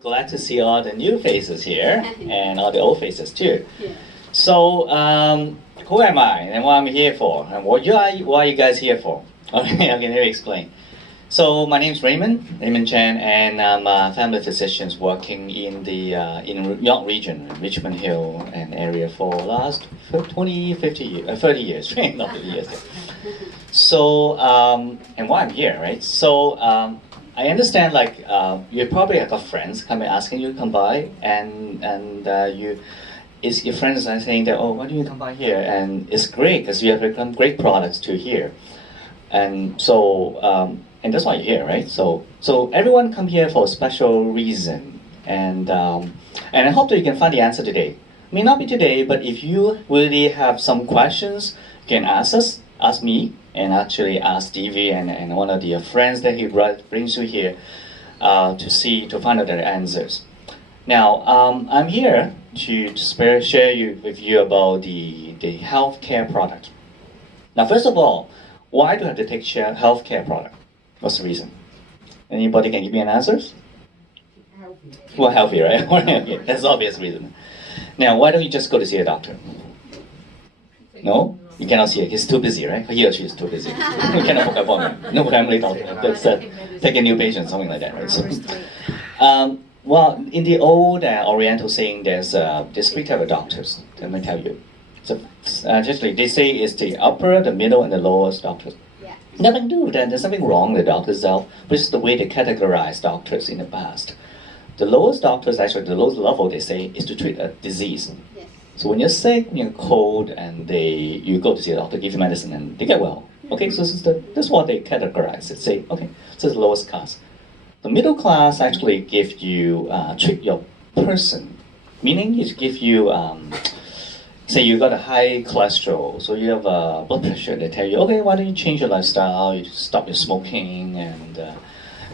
Glad to see all the new faces here and all the old faces too. Yeah. So, who am I and what I'm here for? And what are you guys here for? Okay, let me explain. So, my name is Raymond Chan, and I'm a family physician working in the York region, Richmond Hill and area for last 20, 50 years, 30 years, not 50 years. So, and why I'm here, right? So, I understand, like, you probably have got friends coming asking you to come by, and your friends are saying that, oh, why don't you come by here? And it's great because you have become great products to here, and so and that's why you're here, right? So everyone come here for a special reason, and I hope that you can find the answer today. May not be today, but if you really have some questions, you can ask us, ask me, and actually ask Stevie and one of the friends that he brings you here to find out their answers. Now, I'm here to share with you about the healthcare product. Now, first of all, why do I have to take healthcare product? What's the reason? Anybody can give me an answer? Healthy. Well, healthy, right? Okay, that's the obvious reason. Now, why don't you just go to see a doctor? No? You cannot see it. He's too busy, right? He or she is too busy. We cannot book appointment. No family doctor. Let's take a new patient, something like that, right? So, well, in the old Oriental saying, there's three types of doctors. Let me tell you. So, actually, they say it's the upper, the middle, and the lowest doctors. Yeah. Nothing to do with that. There's something wrong with the doctor itself, but it's the way they categorize doctors in the past. The lowest doctors, actually, the lowest level, they say, is to treat a disease. Yes. So when you're sick, when you're cold, and you go to see a doctor, give you medicine, and they get well. Okay, so that's what they categorize it. Say, okay, so it's the lowest class. The middle class actually give you treat your person, meaning it give you say you got a high cholesterol, so you have blood pressure. They tell you, okay, why don't you change your lifestyle? You stop your smoking, and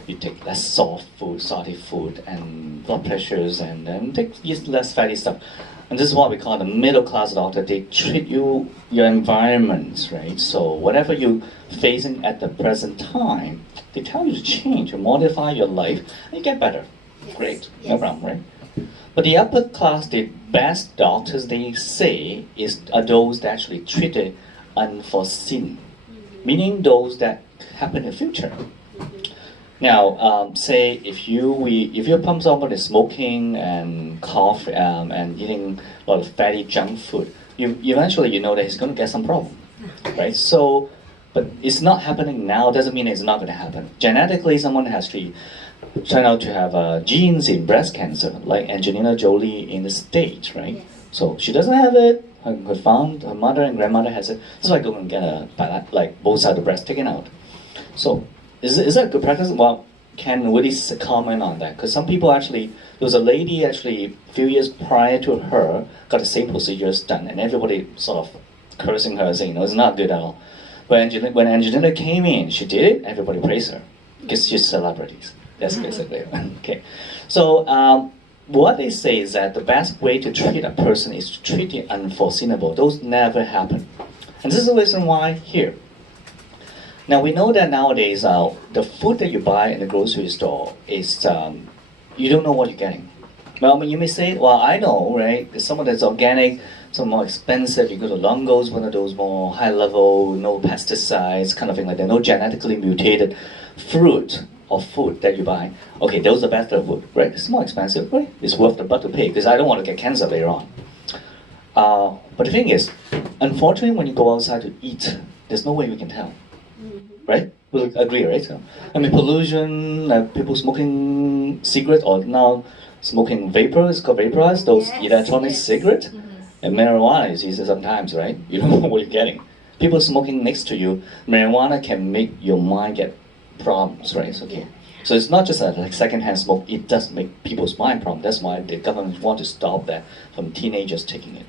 you take less salty food, and blood pressures, and then eat less fatty stuff. And this is what we call the middle class doctor. They treat your environment, right? So whatever you're facing at the present time, they tell you to change or modify your life, and you get better. Yes. Great, Yes. no problem, right? But the upper class, the best doctors, they say, are those that actually treat the unforeseen, meaning those that happen in the future. Now, say if you pump somebody smoking and cough and eating a lot of fatty junk food, eventually you know that he's going to get some problem, right? So, but it's not happening now. Doesn't mean it's not going to happen. Genetically, someone has to turn out to have genes in breast cancer, like Angelina Jolie in the States, right? Yes. So she doesn't have it. Her mother and grandmother has it. That's why go and get both sides of the breast taken out. So. Is that a good practice? Well, can Woody comment on that? Because some people actually, there was a lady actually a few years prior to her got the same procedures done, and everybody sort of cursing her, saying, no, it's not good at all. But when Angelina came in, she did it, everybody praised her, because she's celebrities. That's basically it. Okay. So what they say is that the best way to treat a person is to treat the unforeseeable. Those never happen. And this is the reason why here. Now we know that nowadays the food that you buy in the grocery store is you don't know what you're getting. Well, you may say, well, I know, right? Some of that's organic, some more expensive. You go to Longo's, one of those more high level, no pesticides, kind of thing like that. No genetically mutated fruit or food that you buy. Okay, those are better food, right? It's more expensive, right? It's worth the butt to pay because I don't want to get cancer later on. But the thing is, unfortunately, when you go outside to eat, there's no way we can tell. Right? We'll agree, right? So, I mean, pollution, people smoking cigarette, or now smoking vapor, it's called vaporized, those electronic cigarette, and marijuana is used sometimes, right? You don't know what you're getting. People smoking next to you, marijuana can make your mind get problems, right? Okay. So it's not just a secondhand smoke, it does make people's mind problem. That's why the government want to stop that from teenagers taking it.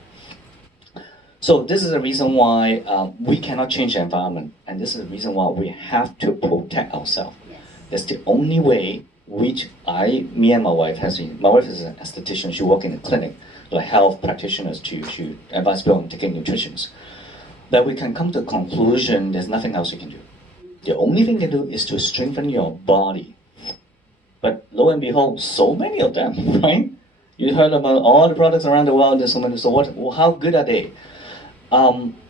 So this is the reason why we cannot change the environment, and this is the reason why we have to protect ourselves. Yes. That's the only way which me and my wife is an esthetician, she works in a clinic, like health practitioners to advise people on taking nutritions, that we can come to the conclusion there's nothing else you can do. The only thing you can do is to strengthen your body. But lo and behold, so many of them, right? You heard about all the products around the world. There's so many. So what? Well, how good are they?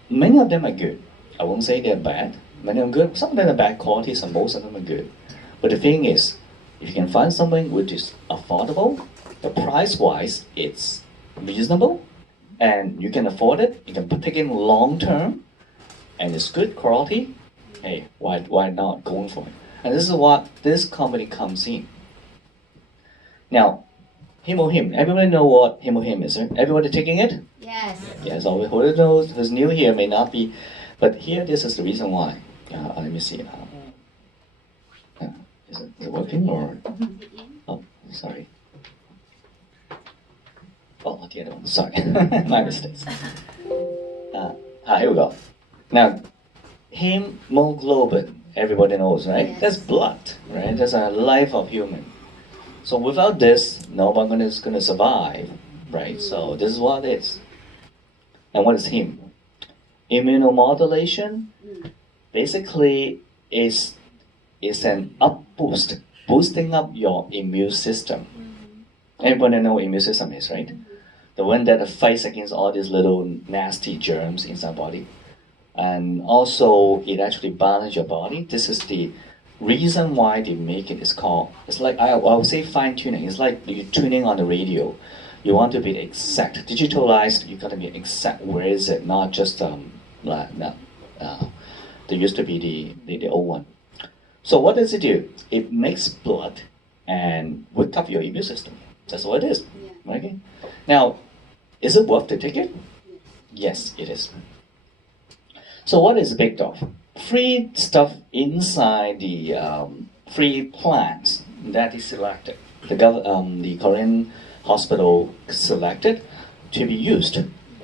Many of them are good. I won't say they're bad. Many of them are good. Some of them are bad quality. Some most of them are good. But the thing is, if you can find something which is affordable, the price-wise it's reasonable, and you can afford it, you can take it long term, and it's good quality. Hey, why not going for it? And this is what this company comes in. Now, Hemohim. Everybody know what Hemohim is, right? Everybody taking it? Yes. Yes, who knows, who's new here may not be, but here this is the reason why. Let me see. Is it working or? Oh, sorry. Oh, the other one. Sorry, my mistakes. Here we go. Now, hemoglobin. Everybody knows, right? Yes. That's blood, right? That's a life of human. So without this, no one is going to survive, right? So this is what it is. And what is heme? Immunomodulation basically is an up boost, boosting up your immune system. Everybody know what immune system is, right? The one that fights against all these little nasty germs inside body. And also it actually balances your body. This is the reason why they make it. It's like I would say fine tuning. It's like you're tuning on the radio. You want to be exact, digitalized. You got to be exact. Where is it? Not just there used to be the old one. So what does it do? It makes blood and wake up your immune system. That's what it is. Yeah. Okay. Now, is it worth to take it? Yes, it is. So what is baked off? Free stuff inside the free plants that is selected. The Korean hospital selected to be used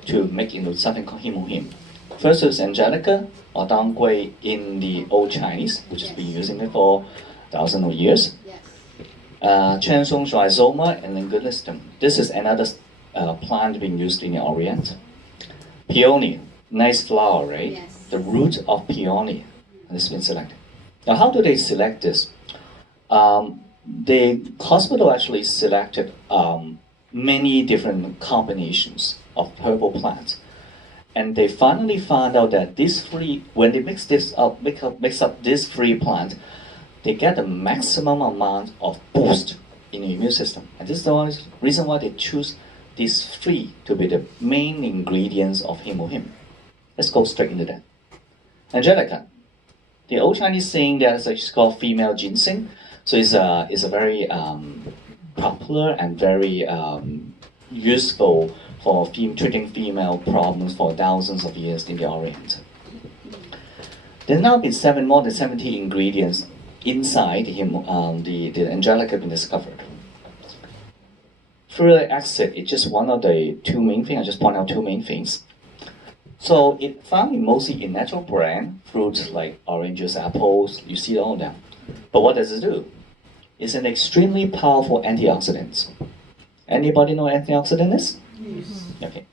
to make into something called Hemohim. First is Angelica or Dangui in the old Chinese, which has been using it for thousands of years. Chansong rhizoma and lingulistum. This is another plant being used in the Orient. Peony, nice flower, right? Yes. The root of peony has been selected. Now, how do they select this? The hospital actually selected many different combinations of herbal plants, and they finally found out that when they mix up this free plant, they get the maximum amount of boost in the immune system. And this is the reason why they choose this free to be the main ingredients of Hemohim. Let's go straight into that. Angelica. The old Chinese saying that it's called female ginseng. So it's a very popular and very useful for treating female problems for thousands of years in the Orient. There's now been more than 70 ingredients inside the Angelica been discovered. Furic acid is just one of the two main things. I just point out two main things. So it found mostly in natural brand, fruits like oranges, apples, you see all of them. But what does it do? It's an extremely powerful antioxidant. Anybody know what antioxidant is? Yes. Okay,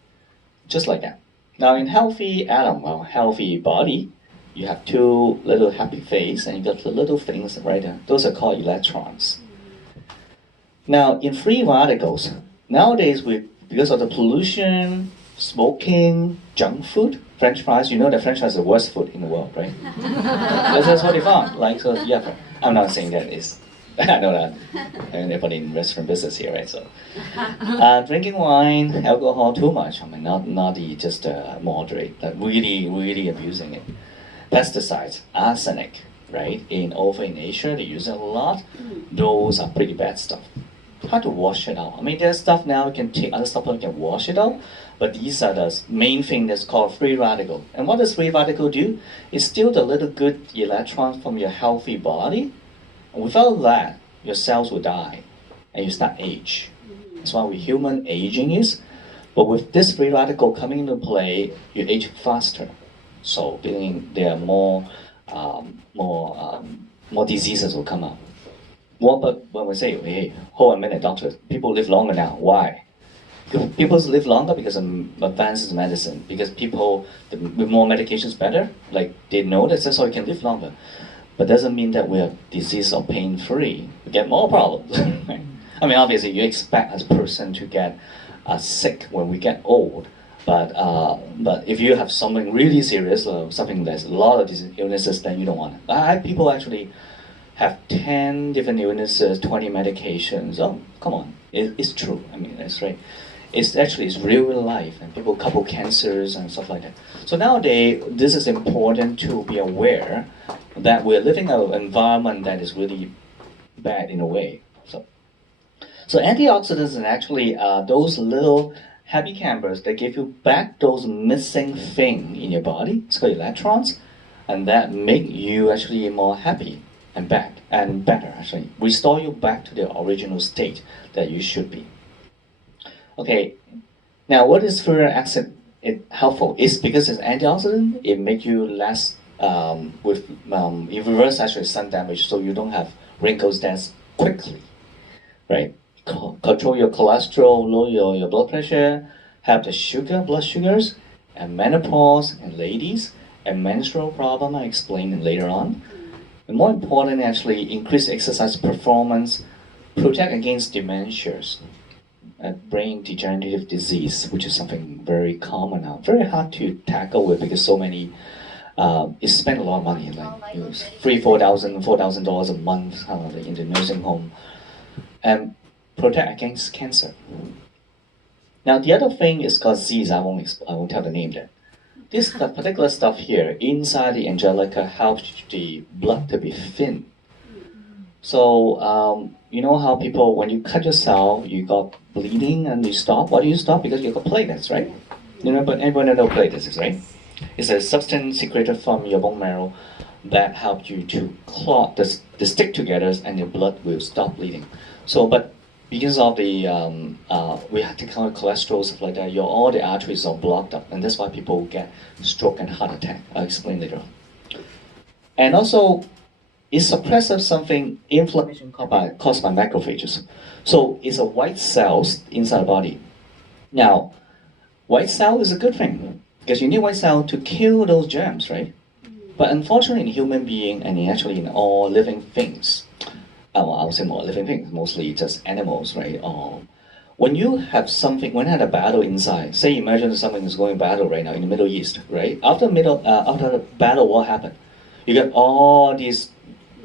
just like that. Now in healthy healthy body, you have two little happy face and you got the little things right there. Those are called electrons. Now in free radicals, nowadays because of the pollution, smoking, junk food, French fries. You know that French fries is the worst food in the world, right? That's what they found. I'm not saying that is. I know that. Everybody in restaurant business here, right? So, drinking wine, alcohol too much. I mean, not just moderate. Really abusing it. Pesticides, arsenic, right? Over in Asia, they use it a lot. Those are pretty bad stuff. How to wash it out? I mean, there's stuff now you can take other supplements you can wash it out. But these are the main thing that's called free radical. And what does free radical do? It steals the little good electrons from your healthy body. And without that, your cells will die and you start age. That's why human aging is. But with this free radical coming into play, you age faster. So meaning there are more diseases will come out. But when we say, hey, hold on a minute, doctor, people live longer now. Why? People live longer because of advances in medicine. Because with more medications better, like they know that's how you can live longer. but doesn't mean that we're disease or pain-free. We get more problems. Right? I mean, obviously, you expect a person to get sick when we get old, but if you have something really serious or something that's a lot of these illnesses, then you don't want it. People actually have 10 different illnesses, 20 medications. Oh, come on, it's true. I mean, that's right. It's real life, and people couple cancers and stuff like that. So nowadays, this is important to be aware that we're living in an environment that is really bad in a way. So antioxidants are actually those little happy campers that give you back those missing thing in your body. It's called electrons, and that make you actually more happy and better actually. Restore you back to the original state that you should be. Okay, now what is furic acid helpful? It's because it's antioxidant. It makes you less it reverse actually sun damage, so you don't have wrinkles that quickly, right? Control your cholesterol, lower your blood pressure, have the blood sugars, and menopause in ladies, and menstrual problem I explained later on. And more important, actually, increase exercise performance, protect against dementias, brain degenerative disease, which is something very common now, very hard to tackle with because so many. It spend a lot of money, like $4,000 a month in the nursing home, and protect against cancer. Now the other thing is called Z's. I won't tell the name there. This particular stuff here inside the angelica helps the blood to be thin. So you know how people, when you cut yourself, you got bleeding and you stop. Why do you stop? Because you got platelets, right? You know, but everyone knows platelets is, right? It's a substance secreted from your bone marrow that helps you to clot the stick together, and your blood will stop bleeding. So, but because of the we have to count cholesterol, stuff like that, all the arteries are blocked up, and that's why people get stroke and heart attack. I'll explain later on. And also, it suppresses something, inflammation caused by macrophages. So it's a white cells inside the body. Now, white cell is a good thing because you need white cell to kill those germs, right? But unfortunately, in human being and actually in all living things, I would say more living things, mostly just animals, right? When you have something, when you had a battle inside, say imagine something is going battle right now in the Middle East, right? After the battle, what happened? You get all these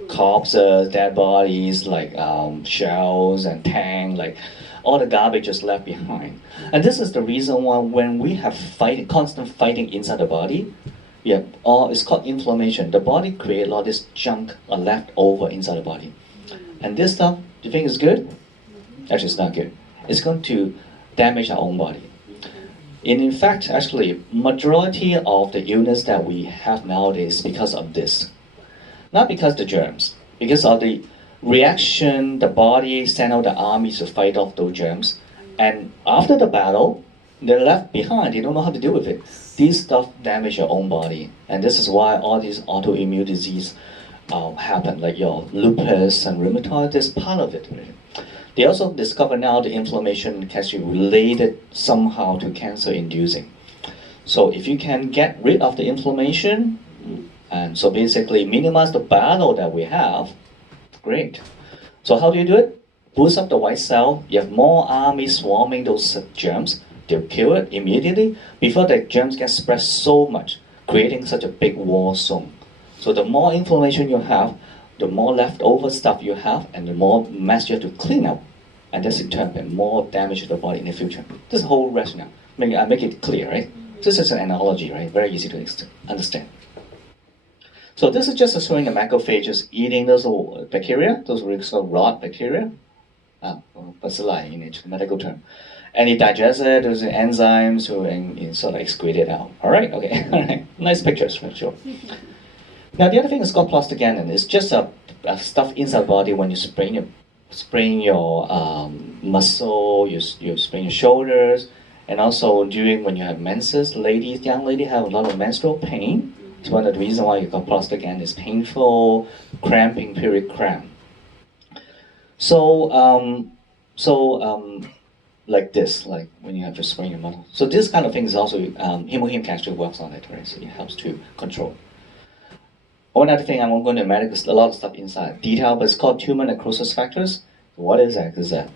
corpses, dead bodies, like shells and tanks, like all the garbage is left behind. And this is the reason why when we have constant fighting inside the body, it's called inflammation. The body creates all this junk left over inside the body. And this stuff, do you think is good? Actually, it's not good. It's going to damage our own body. And in fact, actually, majority of the illness that we have nowadays is because of this. Not because of the germs, because of the reaction, the body send out the army to fight off those germs. And after the battle, they're left behind. They don't know how to deal with it. These stuff damage your own body. And this is why all these autoimmune disease happen, like your lupus and rheumatoid, is part of it. They also discover now the inflammation can be related somehow to cancer inducing. So if you can get rid of the inflammation, and so basically minimize the battle that we have, great. So how do you do it? Boost up the white cell. You have more army swarming those germs. They'll kill it immediately before the germs get spread so much, creating such a big war zone. So the more inflammation you have, the more leftover stuff you have, and the more mess you have to clean up. And that's in turn and more damage to the body in the future. This is the whole rationale. I make it clear, right? This is an analogy, right? Very easy to understand. So this is just showing the macrophages eating those bacteria, those rod bacteria, bacilli in its medical term. And it digests it, there's enzymes to sort of excrete it out. All right, okay, all right. Nice pictures for sure. Now the other thing is called prostaglandin. It's just a stuff inside the body when you sprain your muscle, you sprain your shoulders, and also during when you have menses, young ladies have a lot of menstrual pain. It's one of the reasons why you got prostaglandin. It's painful, cramping, period cramp. So like this, like when you have to sprain your muscle. So this kind of thing is also Hemohim actually works on it, right? So it helps to control. One other thing, I'm going to medical, a lot of stuff inside detail, but it's called tumor necrosis factors. What is that?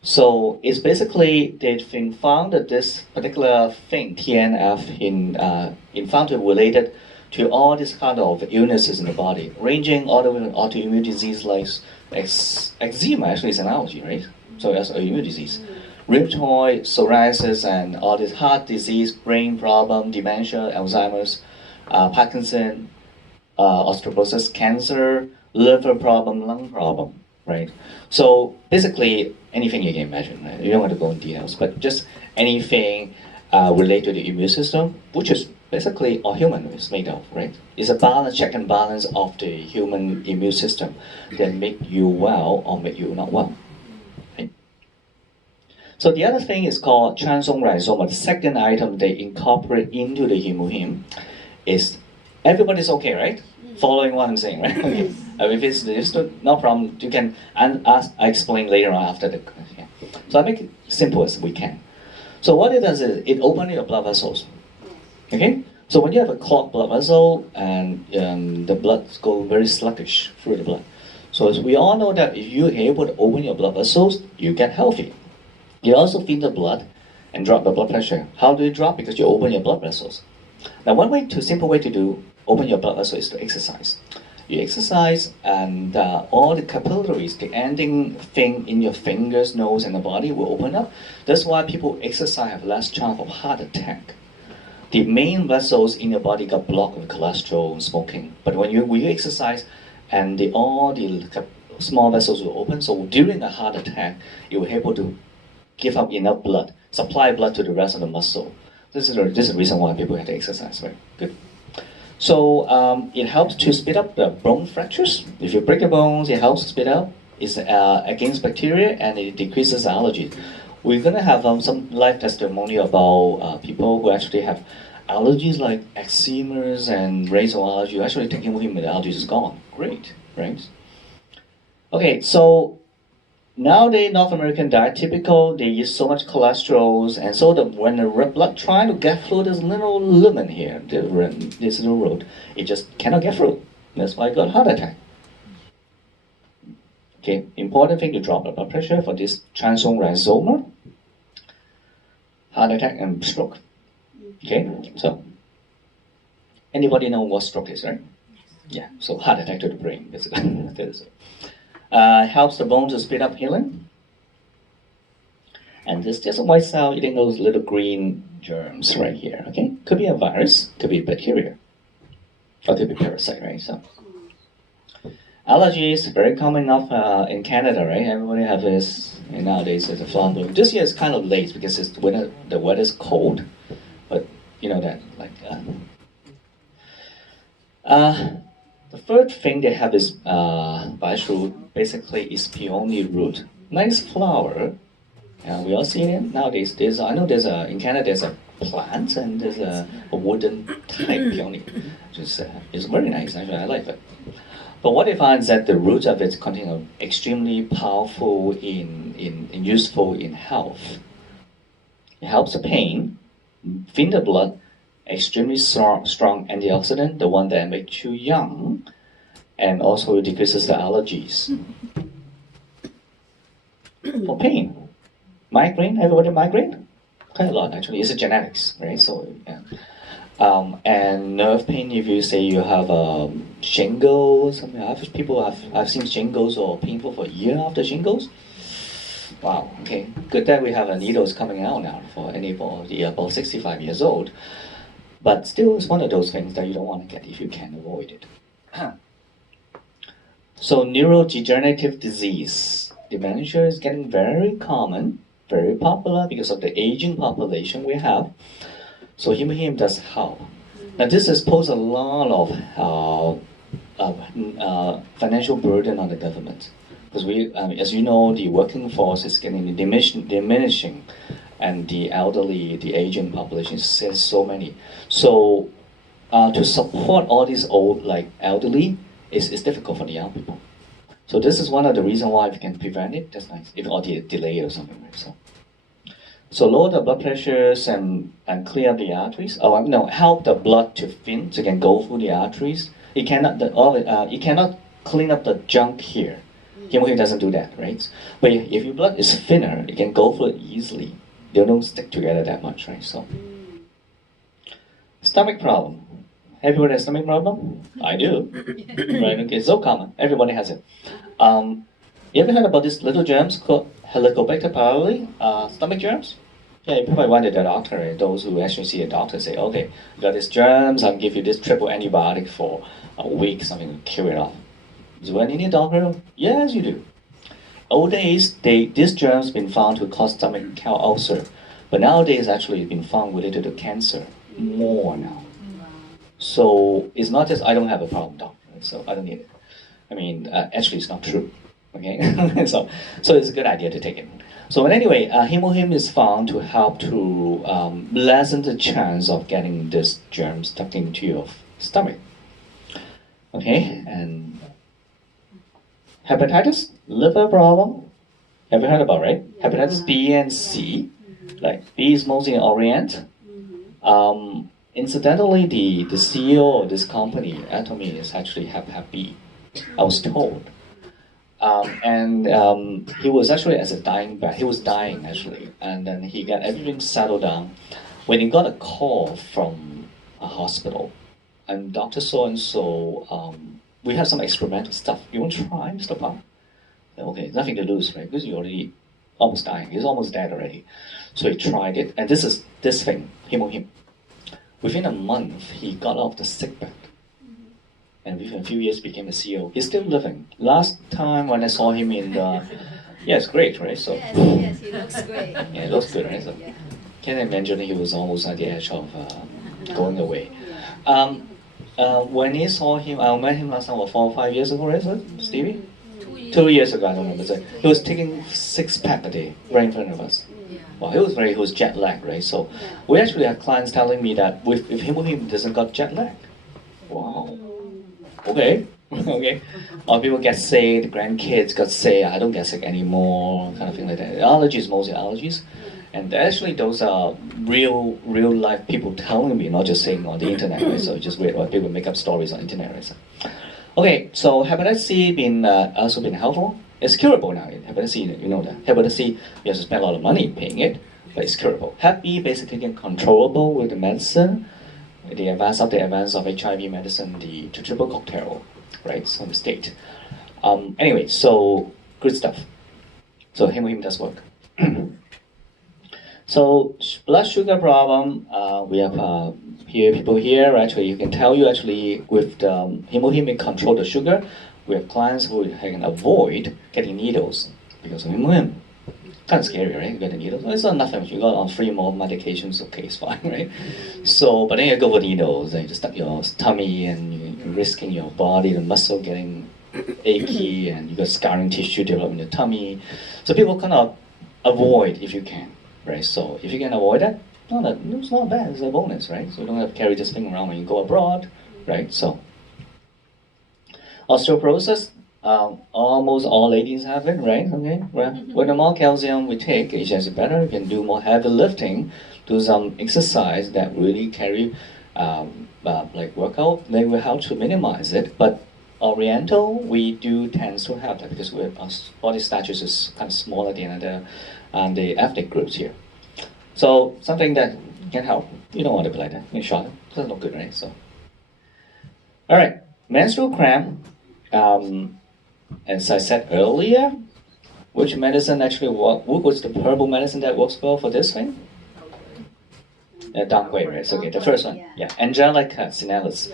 So it's basically they've been found that this particular thing, TNF, in found to be related to all these kind of illnesses in the body, ranging all the way from autoimmune disease like eczema actually is an allergy, right? So that's autoimmune disease. Rheumatoid, psoriasis, and all this heart disease, brain problem, dementia, Alzheimer's, Parkinson, osteoporosis, cancer, liver problem, lung problem, right? So basically anything you can imagine, right? You don't want to go in details, but just anything related to the immune system, which is basically all human is made of, right? It's a balance, check and balance of the human immune system that make you well or make you not well. Right? So the other thing is called transome rhizoma. The second item they incorporate into the Hemohim is everybody's okay, right? Following what I'm saying, right? Okay. If it's no problem, you can ask. I explain later on after the. Yeah. So I make it simple as we can. So what it does is it opens your blood vessels. Okay. So when you have a clogged blood vessel and the blood goes very sluggish through the blood. So as we all know that if you're able to open your blood vessels, you get healthy. You also feed the blood and drop the blood pressure. How do you drop? Because you open your blood vessels. Now, simple way to open your blood vessel is to exercise. You exercise, and all the capillaries, the ending thing in your fingers, nose, and the body will open up. That's why people exercise have less chance of heart attack. The main vessels in your body got blocked with cholesterol and smoking. But when you exercise, and all the small vessels will open, so during a heart attack, you will be able to give up enough blood, supply blood to the rest of the muscle. This is the reason why people have to exercise, right? Good. So it helps to speed up the bone fractures. If you break your bones, it helps speed up. It's against bacteria and it decreases allergy. We're going to have some live testimony about people who actually have allergies like eczemas and razor allergy. Actually taking Hemohim, the allergies is gone. Great, right? Okay, so nowadays, North American diet, typical, they use so much cholesterol, and so when the blood trying to get through this little lumen here, this little road, it just cannot get through. That's why I got heart attack. Okay, important thing to drop the blood pressure for this transome rhizoma, heart attack and stroke. Okay, so anybody know what stroke is, right? Yeah, so heart attack to the brain, basically. Helps the bone to speed up healing. And there's just a white cell eating those little green germs right here, okay? Could be a virus, could be bacteria, or could be parasite, right? So, allergies, very common enough in Canada, right? Everybody have this, and nowadays there's a flower bloom. This year is kind of late because it's winter, the weather's cold, but you know that, like, the third thing they have is birch root, basically is peony root. Nice flower. We all see it nowadays. I know in Canada there's a plant and there's a wooden type peony. It's very nice, actually, I like it. But what they find is that the roots of it contain extremely powerful in useful in health. It helps the pain, thin the blood, extremely strong antioxidant, the one that makes you young, and also decreases the allergies. For pain, migraine, everybody migraine? Quite a lot actually, it's a genetics, right? So yeah. And nerve pain, if you say you have shingles, I've seen shingles or painful for a year after shingles. Wow, okay, good that we have needles coming out now for anybody above 65 years old. But still, it's one of those things that you don't want to get if you can avoid it. So neurodegenerative disease. Dementia is getting very common, very popular because of the aging population we have. So Hemohim does help. Now this has posed a lot of financial burden on the government. Because as you know, the working force is getting diminishing. And the elderly, the aging population is so many. So to support all these old, like elderly, is difficult for the young people. So this is one of the reasons why we can prevent it. That's nice, if or delay or something. Right? So lower the blood pressures and clear the arteries. Help the blood to thin so it can go through the arteries It cannot, it cannot clean up the junk here. Hemohim doesn't do that, right? But if your blood is thinner, it can go through it easily. They don't stick together that much, right? So, stomach problem. Everybody has stomach problem? I do. Right? Okay, it's so common. Everybody has it. You ever heard about these little germs called Helicobacter pylori, stomach germs? Yeah, you probably went to the doctor, right? Those who actually see a doctor say, okay, you got these germs, I'll give you this triple antibiotic for a week, something to kill it off. Do I need a doctor? Yes, you do. Old days, these germs been found to cause stomach ulcer, but nowadays actually it's been found related to cancer more now. So it's not just I don't have a problem, doctor, so I don't need it. I mean, actually, it's not true. Okay, so it's a good idea to take it. So anyway, Hemohim is found to help to lessen the chance of getting this germ stuck into your stomach. Okay, and hepatitis, liver problem. Have you heard about, right? Hepatitis B and C. Like B is mostly in Orient. Incidentally, the CEO of this company, Atomy, is actually Hep B. I was told. He was actually he was dying actually, and then he got everything settled down. When he got a call from a hospital, and Dr. So-and-so, we have some experimental stuff. You want to try, Mr. Park? Okay, nothing to lose, right? Because you're already almost dying. He's almost dead already. So he tried it, and this is this thing, Hemohim. Within a month, he got out of the sick bed. And within a few years became a CEO. He's still living. Last time when I saw him in the... Yeah, it's great, right? So, yes, he looks great. Yeah, it looks good, right? So, Yeah. Can you imagine he was almost at the edge of going away. When he saw him, I met him last time, 4 or 5 years ago, right, Stevie? 2 years ago, I don't remember. So he was taking 6 pack a day right in front of us. Well, he was jet lagged, right? So we actually have clients telling me that if Hemohim doesn't got jet lag. Wow. Okay, okay. Or people get sick, the grandkids got sick, I don't get sick anymore, kind of thing like that. Allergies, mostly allergies. And actually those are real life people telling me, not just saying on the internet, right? So just weird, or people make up stories on the internet, right? So, okay, so hepatitis C been also been helpful. It's curable now. Hepatitis C, you know that. Hepatitis C, you have to spend a lot of money paying it, but it's curable. Hep B basically controllable with the medicine. The advance of HIV medicine, the triple cocktail, right, from the state. Anyway, so good stuff. So Hemohim does work. So blood sugar problem, we have people here. Actually, you can tell you actually with the Hemohim it control the sugar. We have clients who can avoid getting needles because of Hemohim. Kind of scary, right? You get the needles. It's not nothing. You got on 3 more medications, okay, it's fine, right? So, but then you go with needles, and you just stuck your tummy, and you're risking your body, the muscle getting achy, and you got scarring tissue developing in the tummy. So people kind of avoid if you can, right? So if you can avoid that, it's not bad. It's a bonus, right? So you don't have to carry this thing around when you go abroad, right? So osteoporosis. Almost all ladies have it, right? Okay. Well, with the more calcium we take, it is better. You can do more heavy lifting, do some exercise that really carry, like workout. They will help to minimize it. But Oriental, we do tend to have that because our body stature is kind of smaller than the ethnic groups here. So something that can help. You don't want to be like that. You shot it. Doesn't look good, right? So, all right, menstrual cramp. As I said earlier, which medicine actually works? What was the herbal medicine that works well for this thing? Dark way, right? So, okay, the first one, yeah, Angelica sinensis.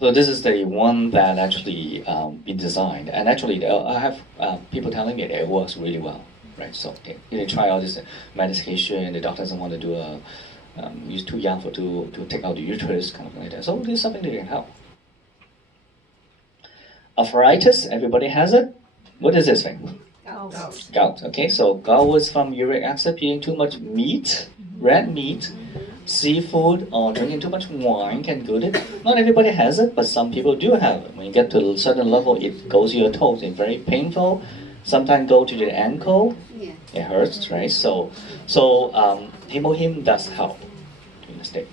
So this is the one that actually been designed, and actually I have people telling me that it works really well, right? So they try all this medication. The doctor doesn't want to do he's too young to take out the uterus, kind of like that. So this is something that can help. Arthritis, everybody has it. What is this thing? Gout. Okay, so gout is from uric acid, eating too much meat, red meat, seafood, or drinking too much wine can do it. Not everybody has it, but some people do have it. When you get to a certain level, it goes to your toes. It's very painful. Sometimes go to the ankle. It hurts, right? So Hemohim does help in the state.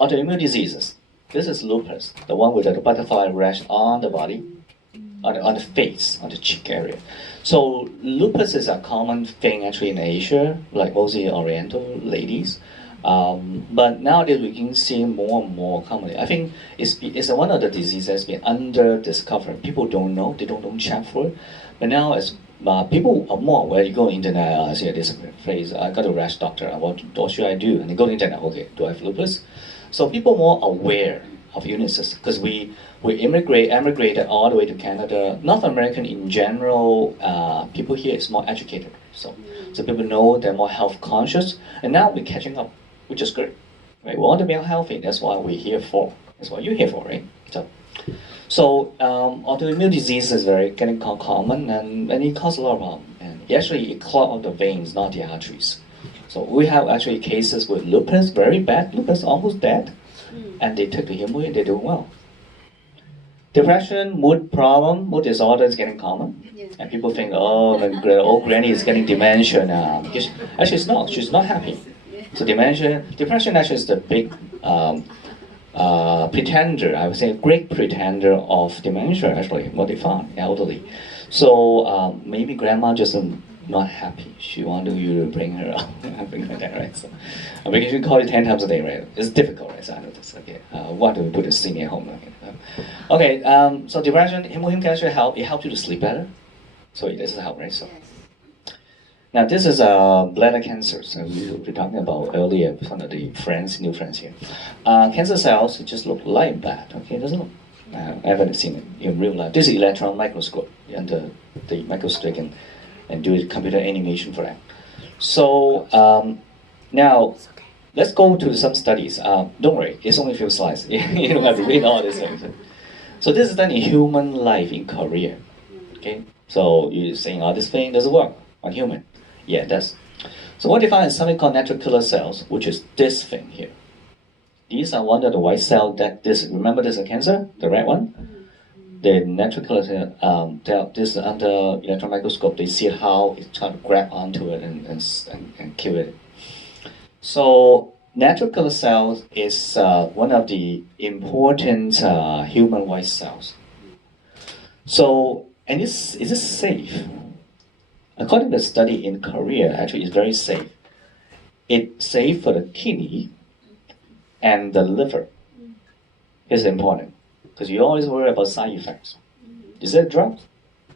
Autoimmune diseases. This is lupus, the one with the butterfly rash on the body, on the face, on the cheek area. So lupus is a common thing actually in Asia, like mostly Oriental ladies. But nowadays we can see more and more commonly. I think it's one of the diseases that's been under-discovered. People don't know, they don't check for it. But now as people are more aware, you go on the internet, I see this phrase, I got a rash doctor, what should I do? And they go on the internet, okay, do I have lupus? So people are more aware of illnesses because we emigrated all the way to Canada. North American in general, people here is more educated. So people know they're more health conscious. And now we're catching up, which is good. Right? We want to be healthy. That's what we're here for. That's what you're here for, right? So autoimmune disease is getting common, and it causes a lot of problems. And it clogs the veins, not the arteries. So we have actually cases with lupus, very bad lupus, almost dead, and they took the Hemohim, they're doing well. Depression, mood problem, mood disorder is getting common. And people think, oh, my old granny is getting dementia now. Because actually it's not, she's not happy. So depression actually is the big pretender, I would say a great pretender of dementia actually, what they found, elderly. So maybe grandma just not happy. She wanted you to bring her up, bring her there, right? So we can call it 10 times a day, right? It's difficult, right? So I know this. Okay, what do we put a senior home? Okay, so depression, Hemohim can actually help. It helps you to sleep better. So it does help, right? So now this is bladder cancer. So we were talking about earlier. One of the new friends here. Cancer cells just look like that. Okay, it doesn't look. I haven't seen it in real life. This is electron microscope, and the microscope and do a computer animation for that. So now let's go to some studies. Don't worry, it's only a few slides. You don't have to read all these things. So this is done in human life in Korea. Okay, so you're saying, oh, this thing doesn't work on human. Yeah, it does. So what they found is something called natural killer cells, which is this thing here. These are one of the white cells that remember this is a cancer, the red one? The natural killer cell, this under electron microscope, they see how it's trying to grab onto it and kill it. So natural killer cells is one of the important human white cells. So, and is it safe? According to the study in Korea, actually it's very safe. It's safe for the kidney and the liver. It's important because you always worry about side effects. Is it a drug?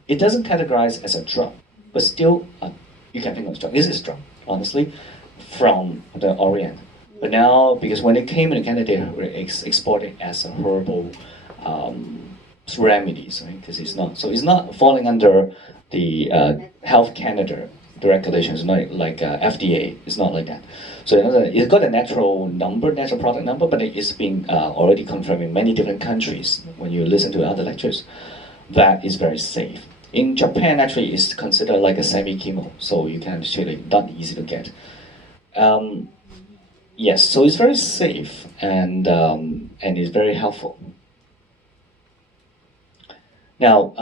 It doesn't categorize as a drug, but still you can think of a drug. This is a drug, honestly, from the Orient. But now, because when it came in Canada, they were exported as a herbal remedies, right? Because it's not falling under the Health Canada, the regulations, not like FDA. It's not like that. So it's got a natural product number, but it's been already confirmed in many different countries. When you listen to other lectures, that is very safe. In Japan, actually, it's considered like a semi-chemo, so you can actually not easy to get. Yes, so it's very safe and it's very helpful. Now,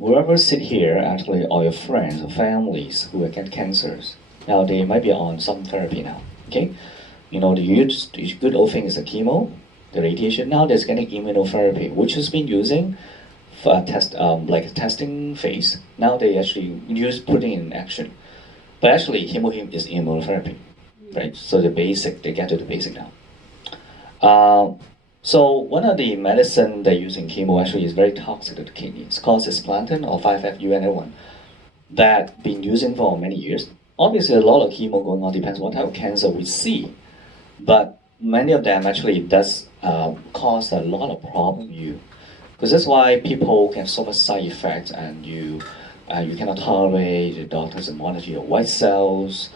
whoever sit here, actually, all your friends or families who get cancers, now they might be on some therapy now. Okay, you know the good old thing is the chemo, the radiation. Now there's getting immunotherapy, which has been using for like a testing phase. Now they actually putting in action. But actually, Hemohim is immunotherapy, right? So they get to the basic now. So one of the medicine they use in chemo actually is very toxic to the kidney. It's called cisplatin or 5-FU-NO1 that been using for many years. Obviously, a lot of chemo going on, depends what type of cancer we see. But many of them actually does cause a lot of problem you. Because that's why people can suffer side effects and you cannot tolerate, the doctors monitor your white cells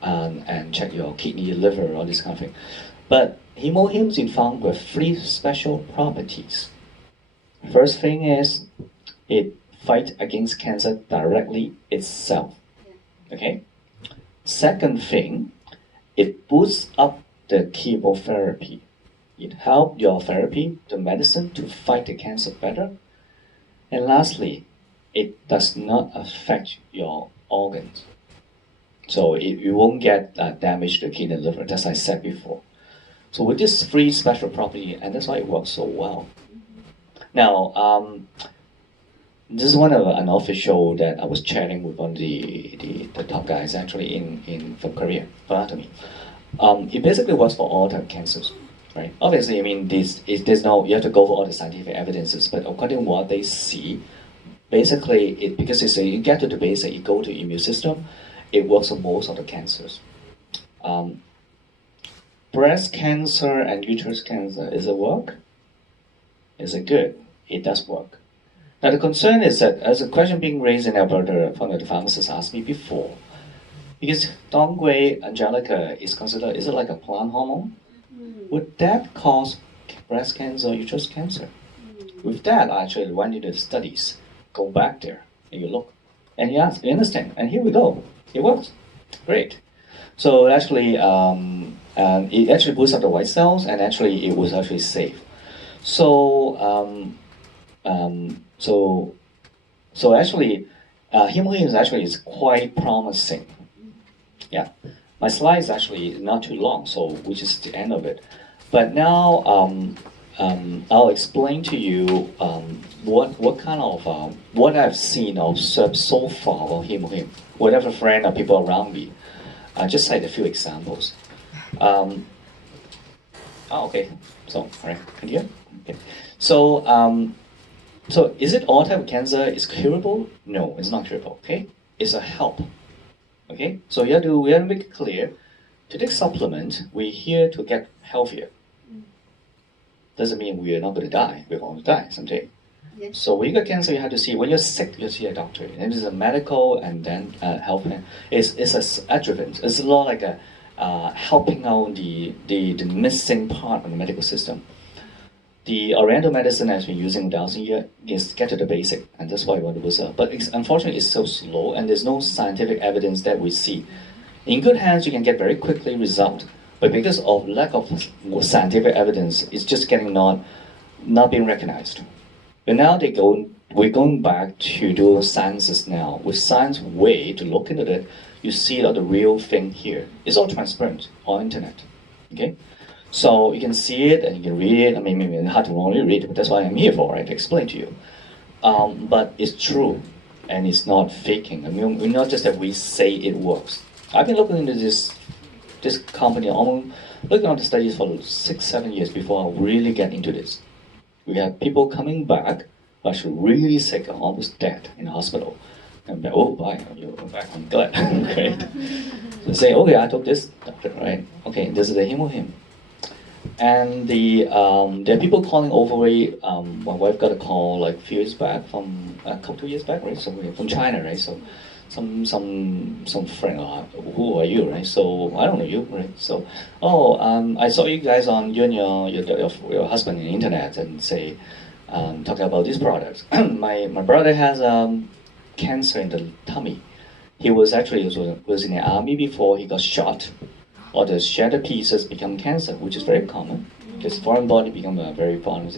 and check your kidney, liver, all this kind of thing. But Hemohim's been found with 3 special properties. First thing is it fights against cancer directly itself. Okay? Second thing, it boosts up the chemotherapy. It helps your therapy, the medicine, to fight the cancer better. And lastly, it does not affect your organs. So you won't get damage to the kidney and liver, as I said before. So with this free special property, and that's why it works so well. Now, this is one of an official that I was chatting with one of the top guys actually in from Korea for anatomy. It basically works for all type of cancers, right? Obviously, I mean, there's no, you have to go for all the scientific evidences, but according to what they see, basically, because you get to the basic, you go to immune system, it works on most of the cancers. Breast cancer and uterus cancer, is it work? Is it good? It does work. Now the concern is that, as a question being raised in Alberta, one of the pharmacists asked me before, because Dongui Angelica is considered, is it like a plant hormone? Would that cause breast cancer, uterus cancer? With that, actually, when you do the studies, go back there and you look, and you ask, you understand, and here we go, it works, great. So actually, it actually boosts up the white cells, and actually it was actually safe. So, so actually, Hemohim is quite promising. Yeah, my slide is actually not too long, so which is the end of it. But now I'll explain to you what kind of what I've seen or observed so far of Hemohim. Whatever friend or people around me, I just cite a few examples. Okay. So, all right, continue. Okay. So, so is it all type of cancer is curable? No, it's not curable. Okay, it's a help. Okay, so we have to make it clear. To take supplement, we're here to get healthier. Doesn't mean we are not going to die. We're going to die someday. Yes. So when you get cancer, you have to see, when you're sick, you see a doctor. And this is a medical and then health. It's an adjuvant. It's a lot like a helping out the missing part of the medical system. The Oriental medicine has been using 1,000 years is get to the basic, and that's why we want to preserve. But unfortunately, it's so slow, and there's no scientific evidence that we see. In good hands, you can get very quickly result, but because of lack of scientific evidence, it's just getting not being recognized. But now we're going back to do sciences now. With science way to look into it, you see the real thing here. It's all transparent on internet. Okay? So you can see it and you can read it. I mean, maybe it's hard to only read it, but that's what I'm here for, right? To explain to you. But it's true, and it's not faking. I mean, it's not just that we say it works. I've been looking into this company, almost looking at the studies for 6-7 years before I really get into this. We have people coming back, actually really sick, almost dead in the hospital. And like, oh, bye, you're back, I'm glad. Great. So say, okay, I took this doctor, right? Okay, this is the Hemohim. And there are people calling overweight. My wife got a call like a few years back from a couple 2 years back, right? So from China, right? So some friend, who are you, right? So I don't know you, right? So I saw you guys on you and your husband on the internet and say talking about these products. my brother has cancer in the tummy. He was in the army before he got shot. Or the shattered pieces become cancer, which is very common because foreign body become very foreign.